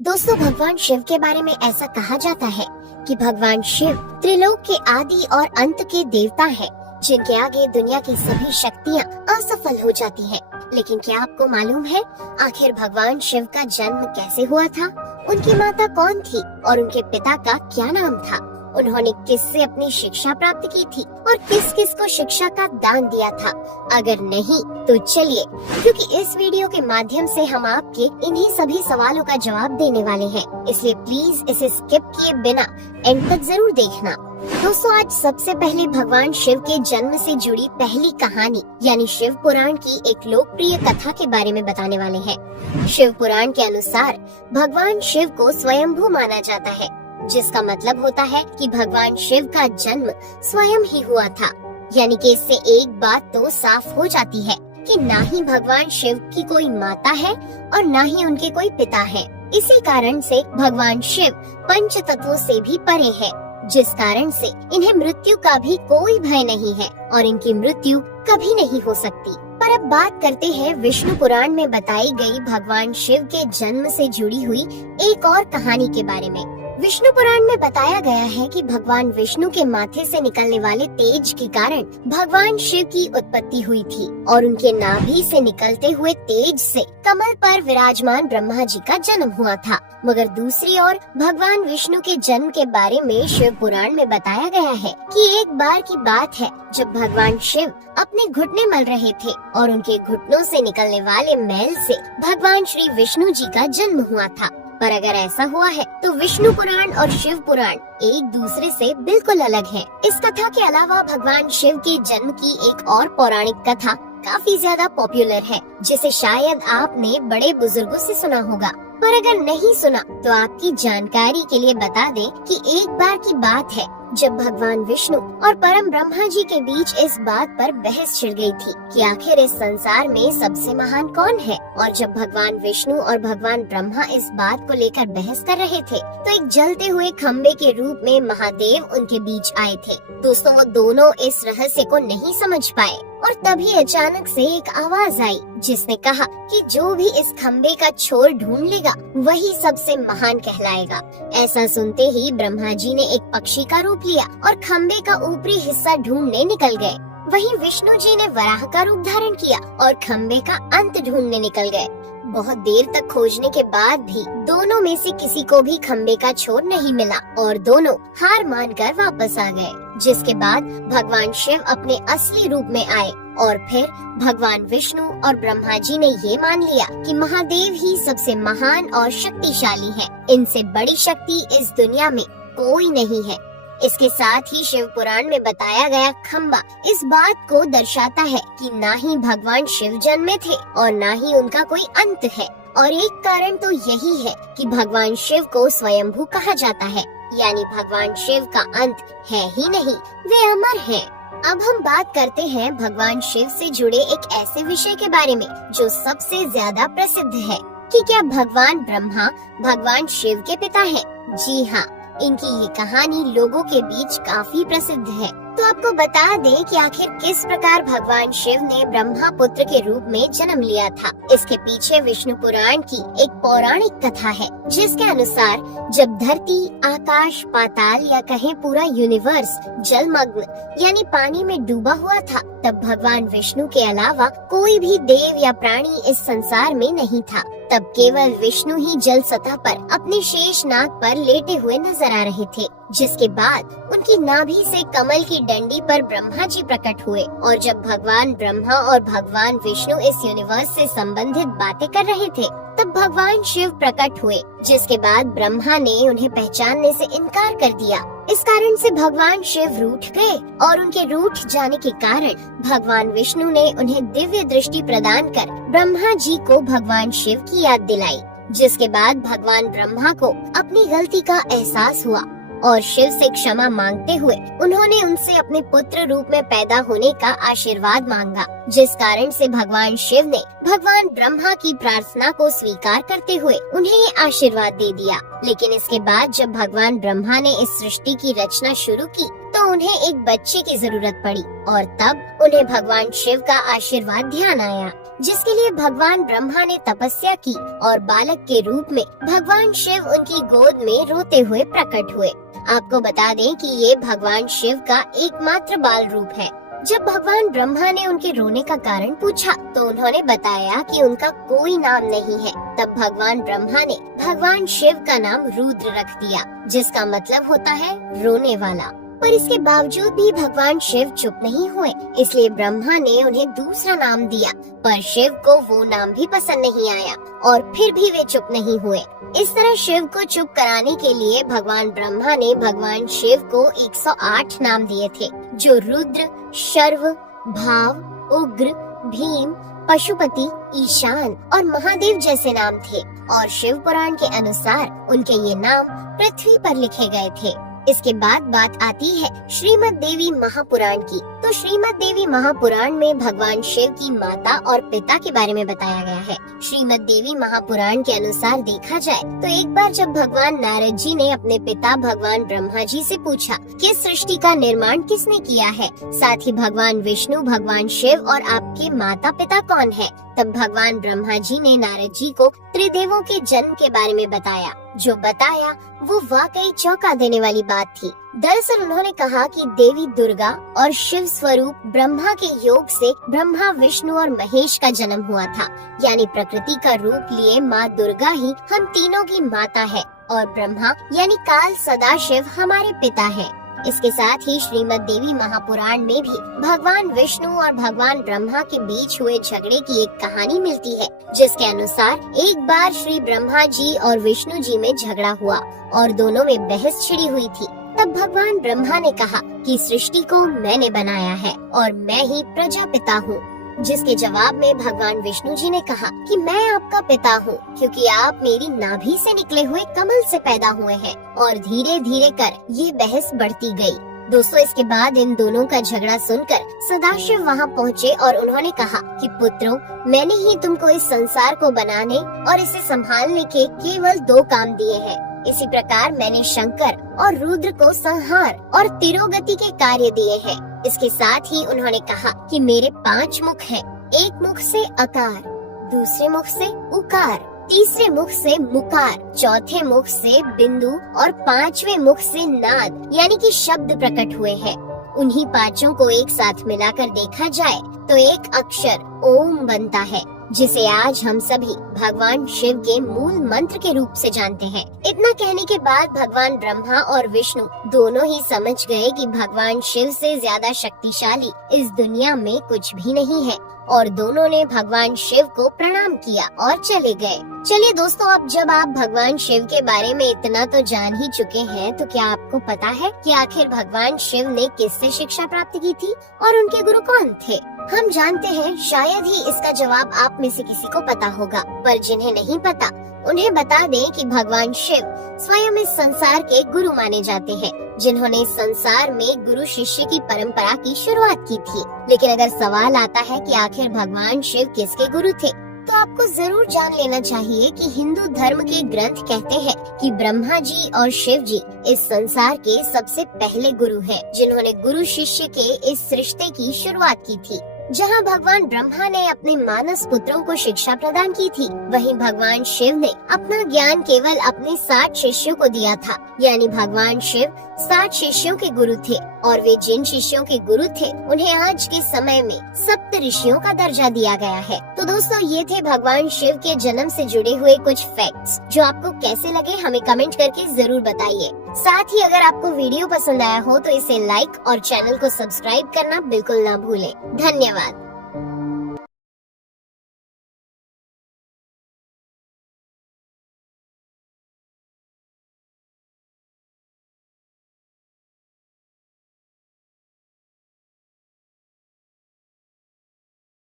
दोस्तों, भगवान शिव के बारे में ऐसा कहा जाता है कि भगवान शिव त्रिलोक के आदि और अंत के देवता हैं, जिनके आगे दुनिया की सभी शक्तियाँ असफल हो जाती हैं। लेकिन क्या आपको मालूम है आखिर भगवान शिव का जन्म कैसे हुआ था? उनकी माता कौन थी और उनके पिता का क्या नाम था? उन्होंने किससे अपनी शिक्षा प्राप्त की थी और किस किस को शिक्षा का दान दिया था? अगर नहीं तो चलिए, क्योंकि इस वीडियो के माध्यम से हम आपके इन्हीं सभी सवालों का जवाब देने वाले हैं, इसलिए प्लीज इसे स्किप किए बिना एंड तक जरूर देखना। दोस्तों, आज सबसे पहले भगवान शिव के जन्म से जुड़ी पहली कहानी यानी शिव पुराण की एक लोकप्रिय कथा के बारे में बताने वाले हैं। शिव पुराण के अनुसार भगवान शिव को स्वयंभू माना जाता है, जिसका मतलब होता है कि भगवान शिव का जन्म स्वयं ही हुआ था। यानी कि इससे एक बात तो साफ हो जाती है कि ना ही भगवान शिव की कोई माता है और ना ही उनके कोई पिता है। इसी कारण से भगवान शिव पंच तत्वों से भी परे है, जिस कारण से इन्हें मृत्यु का भी कोई भय नहीं है और इनकी मृत्यु कभी नहीं हो सकती। पर अब बात करते हैं विष्णु पुराण में बताई गई भगवान शिव के जन्म से जुड़ी हुई एक और कहानी के बारे में। विष्णु पुराण में बताया गया है कि भगवान विष्णु के माथे से निकलने वाले तेज के कारण भगवान शिव की उत्पत्ति हुई थी और उनके नाभि से निकलते हुए तेज से कमल पर विराजमान ब्रह्मा जी का जन्म हुआ था। मगर दूसरी ओर भगवान विष्णु के जन्म के बारे में शिव पुराण में बताया गया है कि एक बार की बात है जब भगवान शिव अपने घुटने मल रहे थे और उनके घुटनों से निकलने वाले मैल से भगवान श्री विष्णु जी का जन्म हुआ था। पर अगर ऐसा हुआ है तो विष्णु पुराण और शिव पुराण एक दूसरे से बिल्कुल अलग है। इस कथा के अलावा भगवान शिव के जन्म की एक और पौराणिक कथा काफी ज्यादा पॉपुलर है, जिसे शायद आपने बड़े बुजुर्गों से सुना होगा। पर अगर नहीं सुना तो आपकी जानकारी के लिए बता दें कि एक बार की बात है जब भगवान विष्णु और परम ब्रह्मा जी के बीच इस बात पर बहस छिड़ गई थी कि आखिर इस संसार में सबसे महान कौन है। और जब भगवान विष्णु और भगवान ब्रह्मा इस बात को लेकर बहस कर रहे थे तो एक जलते हुए खम्बे के रूप में महादेव उनके बीच आए थे। दोस्तों, वो दोनों इस रहस्य को नहीं समझ पाए और तभी अचानक से एक आवाज आई जिसने कहा कि जो भी इस खम्बे का छोर ढूंढ लेगा वही सबसे महान कहलाएगा। ऐसा सुनते ही ब्रह्मा जी ने एक पक्षी का रूप लिया और खम्बे का ऊपरी हिस्सा ढूंढने निकल गए। वहीं विष्णु जी ने वराह का रूप धारण किया और खम्बे का अंत ढूंढने निकल गए। बहुत देर तक खोजने के बाद भी दोनों में से किसी को भी खम्बे का छोर नहीं मिला और दोनों हार मानकर वापस आ गए। जिसके बाद भगवान शिव अपने असली रूप में आए और फिर भगवान विष्णु और ब्रह्मा जी ने ये मान लिया कि महादेव ही सबसे महान और शक्तिशाली है। इनसे बड़ी शक्ति इस दुनिया में कोई नहीं है। इसके साथ ही शिव पुराण में बताया गया खम्बा इस बात को दर्शाता है कि ना ही भगवान शिव जन्मे थे और ना ही उनका कोई अंत है। और एक कारण तो यही है कि भगवान शिव को स्वयंभू कहा जाता है, यानी भगवान शिव का अंत है ही नहीं, वे अमर हैं। अब हम बात करते हैं भगवान शिव से जुड़े एक ऐसे विषय के बारे में जो सबसे ज्यादा प्रसिद्ध है कि क्या भगवान ब्रह्मा भगवान शिव के पिता हैं? जी हाँ, इनकी ये कहानी लोगों के बीच काफी प्रसिद्ध है। तो आपको बता दें कि आखिर किस प्रकार भगवान शिव ने ब्रह्मा पुत्र के रूप में जन्म लिया था। इसके पीछे विष्णु पुराण की एक पौराणिक कथा है, जिसके अनुसार जब धरती, आकाश, पाताल या कहें पूरा यूनिवर्स जलमग्न यानी पानी में डूबा हुआ था, तब भगवान विष्णु के अलावा कोई भी देव या प्राणी इस संसार में नहीं था। तब केवल विष्णु ही जल सतह पर अपने शेष नाग पर लेटे हुए नजर आ रहे थे। जिसके बाद उनकी नाभि से कमल की डंडी पर ब्रह्मा जी प्रकट हुए और जब भगवान ब्रह्मा और भगवान विष्णु इस यूनिवर्स से संबंधित बातें कर रहे थे तब भगवान शिव प्रकट हुए। जिसके बाद ब्रह्मा ने उन्हें पहचानने से इनकार कर दिया। इस कारण से भगवान शिव रूठ गए और उनके रूठ जाने के कारण भगवान विष्णु ने उन्हें दिव्य दृष्टि प्रदान कर ब्रह्मा जी को भगवान शिव की याद दिलाई। जिसके बाद भगवान ब्रह्मा को अपनी गलती का एहसास हुआ और शिव से क्षमा मांगते हुए उन्होंने उनसे अपने पुत्र रूप में पैदा होने का आशीर्वाद मांगा। जिस कारण से भगवान शिव ने भगवान ब्रह्मा की प्रार्थना को स्वीकार करते हुए उन्हें ये आशीर्वाद दे दिया। लेकिन इसके बाद जब भगवान ब्रह्मा ने इस सृष्टि की रचना शुरू की तो उन्हें एक बच्चे की जरूरत पड़ी और तब उन्हें भगवान शिव का आशीर्वाद ध्यान आया। जिसके लिए भगवान ब्रह्मा ने तपस्या की और बालक के रूप में भगवान शिव उनकी गोद में रोते हुए प्रकट हुए। आपको बता दें कि ये भगवान शिव का एकमात्र बाल रूप है। जब भगवान ब्रह्मा ने उनके रोने का कारण पूछा तो उन्होंने बताया कि उनका कोई नाम नहीं है। तब भगवान ब्रह्मा ने भगवान शिव का नाम रुद्र रख दिया, जिसका मतलब होता है रोने वाला। पर इसके बावजूद भी भगवान शिव चुप नहीं हुए, इसलिए ब्रह्मा ने उन्हें दूसरा नाम दिया। पर शिव को वो नाम भी पसंद नहीं आया और फिर भी वे चुप नहीं हुए। इस तरह शिव को चुप कराने के लिए भगवान ब्रह्मा ने भगवान शिव को 108 नाम दिए थे, जो रुद्र, शर्व, भाव, उग्र, भीम, पशुपति, ईशान और महादेव जैसे नाम थे। और शिव पुराण के अनुसार उनके ये नाम पृथ्वी पर लिखे गए थे। इसके बाद बात आती है श्रीमद् देवी महापुराण की। तो श्रीमद् देवी महापुराण में भगवान शिव की माता और पिता के बारे में बताया गया है। श्रीमद् देवी महापुराण के अनुसार देखा जाए तो एक बार जब भगवान नारद जी ने अपने पिता भगवान ब्रह्मा जी से पूछा कि सृष्टि का निर्माण किसने किया है, साथ ही भगवान विष्णु, भगवान शिव और आपके माता पिता कौन है, तब भगवान ब्रह्मा जी ने नारद जी को त्रिदेवों के जन्म के बारे में बताया। जो बताया वो वाकई चौंका देने वाली बात थी। दरअसल उन्होंने कहा कि देवी दुर्गा और शिव स्वरूप ब्रह्मा के योग से ब्रह्मा, विष्णु और महेश का जन्म हुआ था। यानी प्रकृति का रूप लिए माँ दुर्गा ही हम तीनों की माता है और ब्रह्मा यानी काल सदाशिव हमारे पिता है। इसके साथ ही श्रीमद् देवी महापुराण में भी भगवान विष्णु और भगवान ब्रह्मा के बीच हुए झगड़े की एक कहानी मिलती है, जिसके अनुसार एक बार श्री ब्रह्मा जी और विष्णु जी में झगड़ा हुआ और दोनों में बहस छिड़ी हुई थी। तब भगवान ब्रह्मा ने कहा कि सृष्टि को मैंने बनाया है और मैं ही प्रजापिता हूँ, जिसके जवाब में भगवान विष्णु जी ने कहा कि मैं आपका पिता हूँ, क्योंकि आप मेरी नाभि से निकले हुए कमल से पैदा हुए हैं। और धीरे धीरे कर ये बहस बढ़ती गई। दोस्तों, इसके बाद इन दोनों का झगड़ा सुनकर सदाशिव वहाँ पहुँचे और उन्होंने कहा कि पुत्रों, मैंने ही तुमको इस संसार को बनाने और इसे संभालने के केवल 2 काम दिए हैं। इसी प्रकार मैंने शंकर और रुद्र को संहार और तिरोगति के कार्य दिए हैं। इसके साथ ही उन्होंने कहा कि मेरे 5 मुख हैं। एक मुख से अकार, दूसरे मुख से उकार, तीसरे मुख से मुकार, चौथे मुख से बिंदु और 5वें मुख से नाद यानी कि शब्द प्रकट हुए हैं। उन्हीं 5 को एक साथ मिलाकर देखा जाए तो एक अक्षर ओम बनता है, जिसे आज हम सभी भगवान शिव के मूल मंत्र के रूप से जानते हैं। इतना कहने के बाद भगवान ब्रह्मा और विष्णु दोनों ही समझ गए कि भगवान शिव से ज्यादा शक्तिशाली इस दुनिया में कुछ भी नहीं है और दोनों ने भगवान शिव को प्रणाम किया और चले गए। चलिए दोस्तों, अब जब आप भगवान शिव के बारे में इतना तो जान ही चुके हैं, तो क्या आपको पता है कि आखिर भगवान शिव ने किससे शिक्षा प्राप्त की थी और उनके गुरु कौन थे? हम जानते हैं शायद ही इसका जवाब आप में से किसी को पता होगा, पर जिन्हें नहीं पता उन्हें बता दें कि भगवान शिव स्वयं इस संसार के गुरु माने जाते हैं, जिन्होंने इस संसार में गुरु शिष्य की परंपरा की शुरुआत की थी। लेकिन अगर सवाल आता है कि आखिर भगवान शिव किसके गुरु थे, तो आपको जरूर जान लेना चाहिए कि हिंदू धर्म के ग्रंथ कहते हैं कि ब्रह्मा जी और शिव जी इस संसार के सबसे पहले गुरु हैं, जिन्होंने गुरु शिष्य के इस रिश्ते की शुरुआत की थी। जहां भगवान ब्रह्मा ने अपने मानस पुत्रों को शिक्षा प्रदान की थी, वहीं भगवान शिव ने अपना ज्ञान केवल अपने 60 शिष्यों को दिया था। यानी भगवान शिव 60 शिष्यों के गुरु थे और वे जिन शिष्यों के गुरु थे उन्हें आज के समय में सप्त ऋषियों का दर्जा दिया गया है। तो दोस्तों, ये थे भगवान शिव के जन्म से जुड़े हुए कुछ फैक्ट्स, जो आपको कैसे लगे हमें कमेंट करके जरूर बताइए। साथ ही अगर आपको वीडियो पसंद आया हो तो इसे लाइक और चैनल को सब्सक्राइब करना बिल्कुल ना भूलें। धन्यवाद।